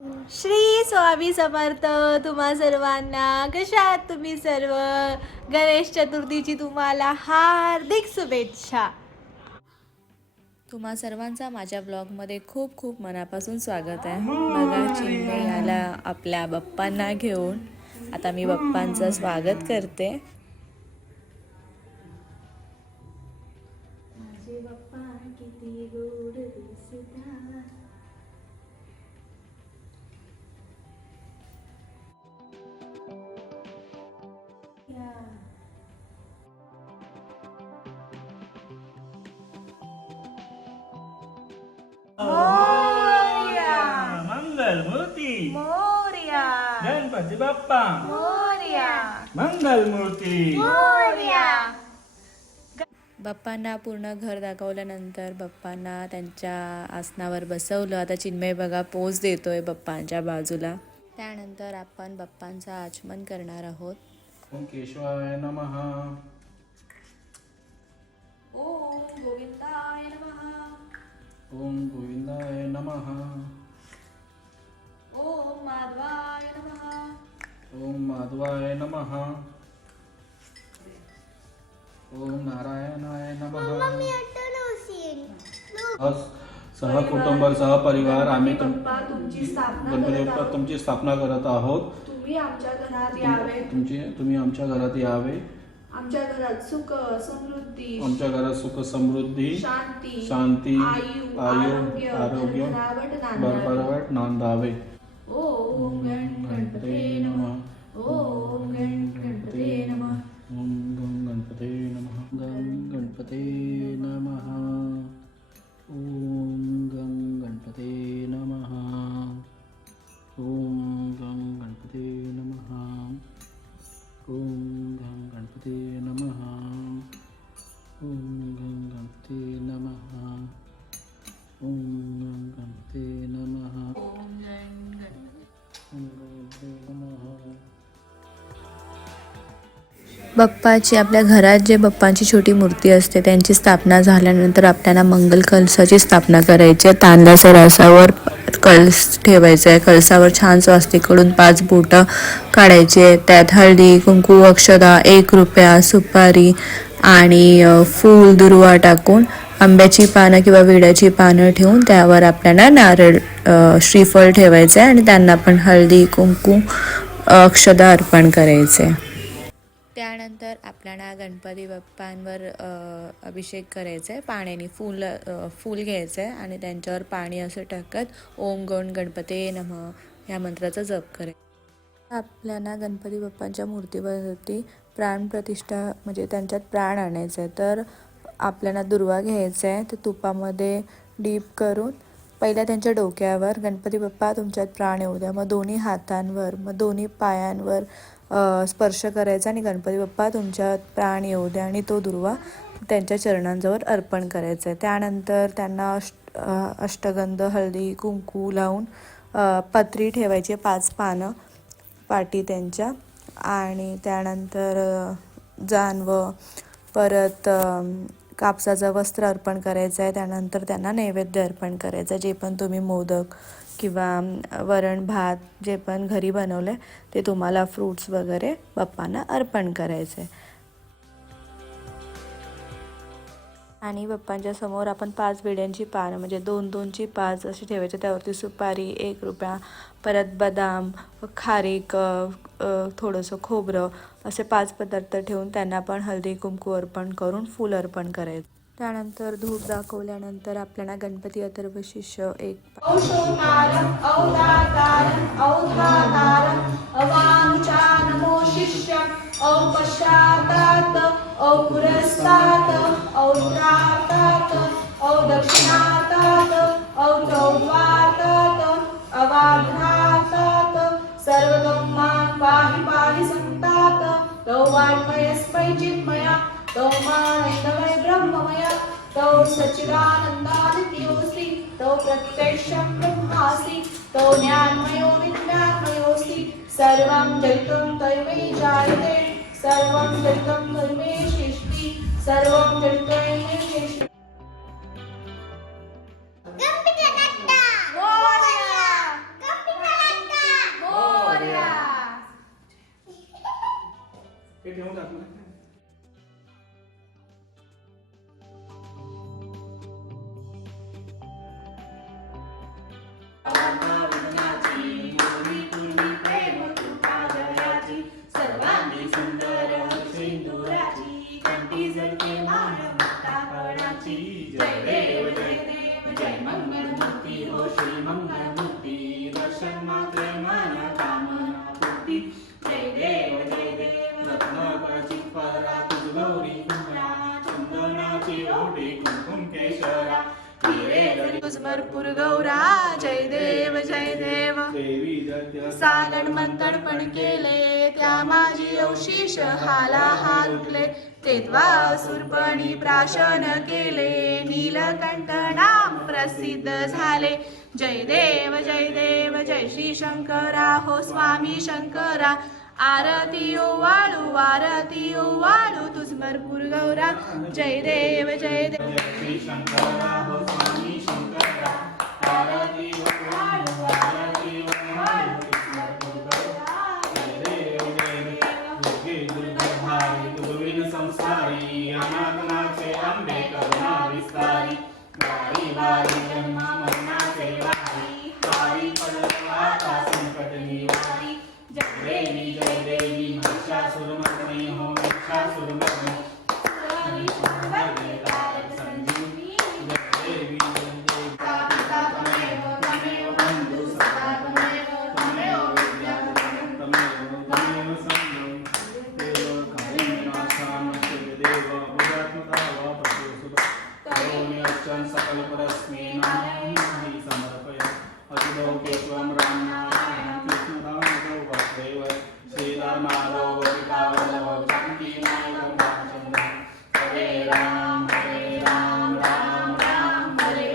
श्री स्वामी समर्थ. तुम्हा सर्वांना कशा आहात तुम्ही सर्व. गणेश चतुर्थीची तुम्हाला हार्दिक शुभेच्छा. तुम्हा सर्वांचा माझ्या ब्लॉगमध्ये खूप खूप मनापासून स्वागत आहे. बघा चिन्मय आला आपल्या बाप्पांना घेऊन. आता मी बाप्पांचं स्वागत करते. माझे बाप्पा किती गोड दिसतात. मोरया मंगल मूर्ती मोरया गणपती बाप्पा मोरया मंगल मूर्ती. मोरया. बाप्पांना पूर्ण घर दाखवल्यानंतर बाप्पांना त्यांच्या आसनावर बसवलं. आता चिन्मय बघा पोज देतोय बाप्पांच्या बाजूला. त्यानंतर आपण बाप्पांचं आचमन करणार आहोत. ओम केशवाय नमः. ओम गोविंदाय नमः. ओम गोविंदाय नमः. ओम माधवाय नमः. ओम माधवाय नमः. ओम नारायणाय नमः. सहकुटुंब सहपरिवार आम्ही तुमची स्थापना गणपती करत बाप्पा आहोत. तुमची स्थापना करत आहोत. तुम्ही आमच्या घरात यावे. तुम्ही आमच्या घरात यावे. आमच्या घरात सुख समृद्धी आमच्या घरात सुख समृद्धी शांती आयु आरोग्य भरभराट नांदावे. ओम गणपते नमः. ओम गणपते नमः. ओम गं गणपते नमः. गं गणपते नमः. ओम गं गणपते नमः. ओम गं गणपते नमः. ओम गं गणपते नमः. ओम गं गणपते नमः. ओम गं गणपते नमः. ओम गणपते नमः. बाप्पाची आपल्या घरात जे बाप्पांची छोटी मूर्ती असते त्यांची स्थापना झाल्यानंतर आपल्याला मंगल कलशाची स्थापना करायची आहे. तांदळाच्या रसावर कळस ठेवायचा आहे. कळसावर छान स्वस्तिकडून 5 बोटं काढायची आहे. त्यात हळदी कुंकू अक्षदा 1 रुपया सुपारी आणि फूल दुर्वा टाकून आंब्याची पानं किंवा विड्याची पानं ठेवून त्यावर आपल्याला नारळ श्रीफळ ठेवायचं आहे आणि त्यांना पण हळदी कुंकू अक्षदा अर्पण करायचे. त्यानंतर आपल्याला गणपती बाप्पांवर अभिषेक करायचा आहे. पाण्याने फूल घ्यायचं आहे आणि त्यांच्यावर पाणी असं टाकत ओम गण गणपते नमः ह्या मंत्राचा जप करायचा. आपल्याला गणपती बाप्पांच्या मूर्तीवरती प्राणप्रतिष्ठा म्हणजे त्यांच्यात प्राण आणायचं आहे. तर आपल्याला दुर्वा घ्यायचा आहे. ते तुपामध्ये डीप करून पहिल्या त्यांच्या डोक्यावर गणपती बाप्पा तुमच्यात प्राण येऊ द्या, मग दोन्ही हातांवर, मग दोन्ही पायांवर स्पर्श करायचा आणि गणपती बाप्पा तुमच्यात प्राण येऊ द्या आणि तो दुर्वा त्यांच्या चरणांजवळ अर्पण करायचा आहे. त्यानंतर त्यांना अष्टगंध हळदी कुंकू लावून पत्री ठेवायची 5 पानं पाटी त्यांच्या आणि त्यानंतर जानवं परत कापसाचं वस्त्र अर्पण करायचं आहे. त्यानंतर त्यांना नैवेद्य अर्पण करायचं आहे. जे पण तुम्ही मोदक किंवा वरण भात जे पण घरी बनवलं आहे ते तुम्हाला फ्रूट्स वगैरे बाप्पांना अर्पण करायचं आहे. आणि बाप्पांच्या समोर आपण 5 विड्यांची पानं म्हणजे 2-2ची 5 अशी ठेवायची. त्यावरती सुपारी 1 रुपया परत बदाम खारीक थोडंसं खोबरं असे 5 पदार्थ ठेवून त्यांना पण हळदी कुंकू अर्पण करून फूल अर्पण करायचं. त्यानंतर धूप दाखवल्यानंतर आपल्याला गणपती अथर्व शिष्य एक औषोकारं औदाकारं औधाकारं अवाञ्छानमो शिष्यं औपश्चातात् औपुरस्तात् औत्रातात् औदक्षिणातात् औचौद्वातात् अवाघ्नातात् सर्वतोमां पाहि पाहि संतात् तौ वाङ्मयस्मै चिन्मया तौ मानन्दमय ब्रह्ममय तौ सच्चिदानन्दादित्योऽसि तौ प्रत्यक्षं ब्रह्मासि तौ ज्ञानमयो विज्ञानमयोऽसि सर्वं जडितं तयमे जायते सर्वं जडितं तयमे सृष्टि सर्वं जडितं तयमे सृष्टि. गणपती नट्टा मोरया. गणपती विघ्नाची मोरी पूर्वी प्रेम कृपा जयाची सर्वांगी सुंदर सिंदुराची कंठी जळते मान मुक्ता फळाची जय देव जय मंगलमूर्ती हो श्री मंगलमूर्ती दर्शन मात्रे मन कामना पूर्ती जय देव रत्नाकराची परा तुझ गौरी कुंभरा चंदनाची ओढी कुंकुम केशरा तुझ भरपूर गौरा जय देव सालन मंथन पण केले त्या माझी अवशिष हाला हात उठले तेव्हा सुरपणी प्राशन केले नीलकंठ नाम प्रसिद्ध झाले जय देव जय श्री शंकरा हो स्वामी शंकरा आरती ओवाळू तुझ भरपूर गौरा जय देव श्री शंकरा हो स्वामी शंकरा आरती ओवाळू तुझ भरपूर गौरा जय देव दुर्गभारी तुझविन संसारी अनाथनाचे अंबे करुणा विस्तारी वारी वारी जन्म मरणाचे वारी पडत आता संकट निवारी जय देवी महिषासुरमर्दिनी हो महिषासुरमर्दिनी संजीवनी जय देवी तमेव बंधु सदा तमेव विद्या तमेव संगम देव कालिनाशामस्य देव बुधात्मता वा प्रचोदुत करोमि अर्चन सकल परस्मै नारायणाय समर्पय अतिदौ केशवं रामनारायणं कृष्णदामोदरं वासुदेव श्रीरामादौ गोपिकावल्लभं जानकी नायकं रामचन्द्रं हरे राम राम राम हरे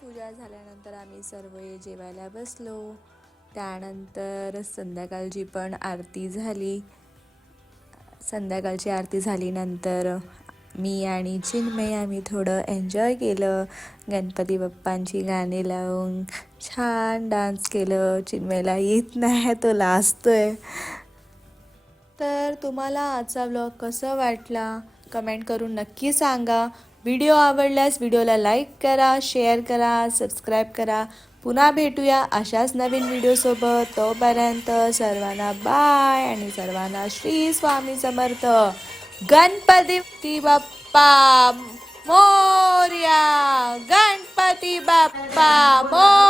पूजा झाल्यानंतर आम्ही सर्व जेवायला बसलो. त्यानंतर संध्याकाळची पण आरती झाली. संध्याकाळची आरती झाल्यानंतर मी आणि चिन्मय आम्ही थोडं एन्जॉय केलं. गणपती बाप्पांची गाणी लावून छान डान्स केलं. चिन्मयला येत नाही, तो लाजतोय. तर तुम्हाला आजचा व्लॉग कसा वाटला कमेंट करून नक्की सांगा. व्हिडिओ आवडल्यास व्हिडिओला लाईक करा, शेअर करा, सबस्क्राईब करा. पुन्हा भेटूया अशाच नवीन व्हिडिओसोबत. तोपर्यंत सर्वांना बाय आणि सर्वांना श्री स्वामी समर्थ. गणपती बाप्पा मोरया. गणपती बाप्पा मोरया.